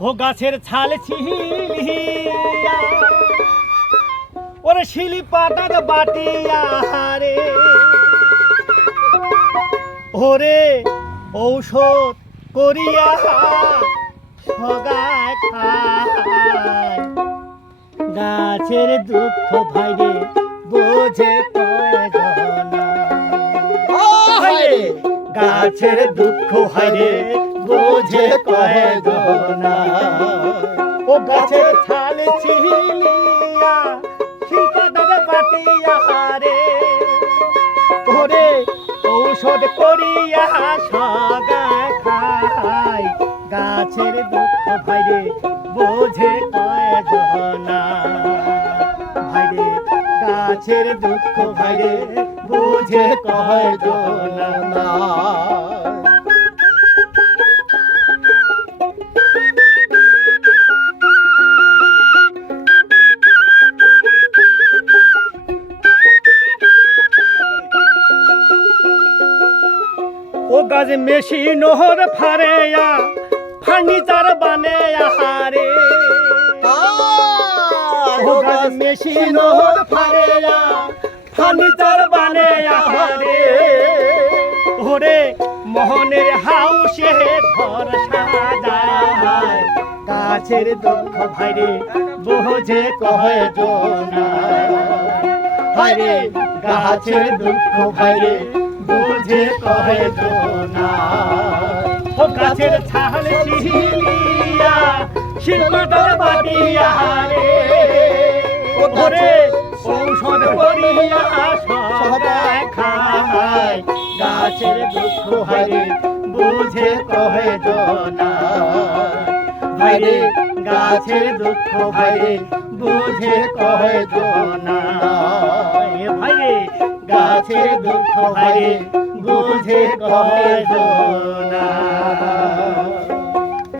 ও গাছের ছাল ছিলিয়া, ওরে শিলি পাতার বাটিয়া রে ওরে ঔষধ করিয়া সগায় গাছের দুঃখ ভাইরে বোঝে গাছের দুঃখ হায়রে বোঝে কয়ে কয়জনা ও গাছের ছাল ছিলিয়া শিল্পাদার বাটিয়া হারে। ওরে ঔষধ করিয়া সগা খাই। গাছের দুঃখ ভাইরে বোঝে গাছের দুঃখ ভাইরে বোঝে কয়জনা ও গাছ মেশিন ওহর ফারেয়া ফার্নিচার বানে ওহর ফারেয়া ফার্নিচার বানে হারে ওরে, মোহনের হাউসে ঘর সাজায়। গাছের দুঃখ ভাইরে বোঝে কয় জোনা ভাইরে গাছের দুঃখ ভাইরে বুঝে কহে না ও গাছের ছাল ছিলিয়া শিল্পটার বাটিয়া রে খায় গাছের দুঃখ হারে বুঝে কহে না ভাইরে গাছের দুঃখ ভাইরে বুঝে কহে না ভাইরে গাছের দুঃখ ভাইরে বুঝে কহে না